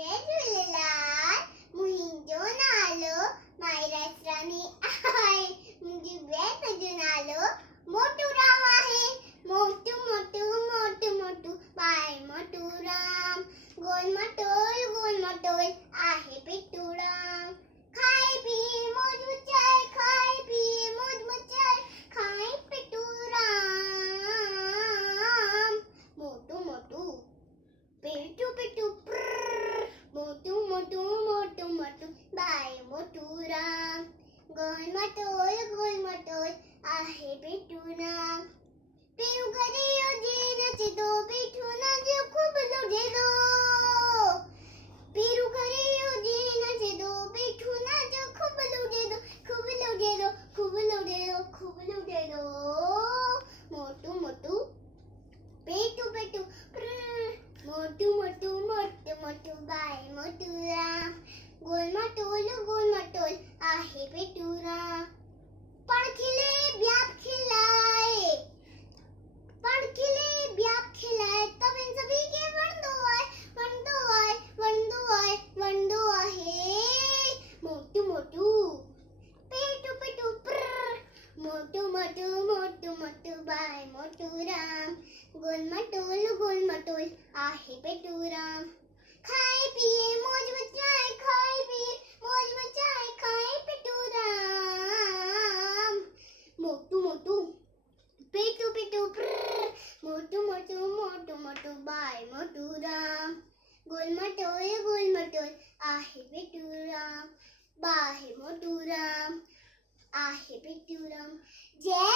जय झूलेलाल मुंहिंजो नालो मायराज रानी आहे। मुंहिंजी भेण जो नालो मोटू राम आहे। मोटू मोटू मोटू मोटू बाय मोटू राम। गोल मटोल आहे पिट्टू राम। खाए पिए मौज मचाए, खाए पिए मौज मचाए, खाए पिट्टू राम। मोटू मोटू पिट्टू पिट्टू मोटू मोटू मोटू मोटू बाय मोटू राम। गोल मटोल आहे पिट्टू राम। पिऊ घरी योजे नचतो पिट्टू नाचे खूप लुडेलो। पिरू घरी योजे नचतो पिट्टू नाचे खूप लुडेलो, खूप लुडेलो, खूप लुडेलो, खूप लुडेलो। मोटू मोटू पिट्टू पिट्टू मोटू मोटू मोटू मोटू बाय मोटू राम। गोल मटोल आहे पिट्टू राम। पडखिले ब्याप खिलाए, पडखिले ब्याप खिलाए, तब इन सभी के वंदो आए, वंदो आए, वंदो आए, वंदो आहे। मोटू मोटू पिट्टू पिट्टू मोटू मोटू मोटू मोटू बाय मोटू राम। गोल मटोल आहे पिट्टू राम। खाए पिए मौज मचाए, खाए पिए मौज मचाए, खाए पिट्टू राम। मोटू मोटू पिट्टू पिट्टू मोटू मोटू मोटू मोटू बाय मोटू राम। गोल मटोल आहे पिट्टू राम। बाय मोटू राम आहे पिट्टू राम। जय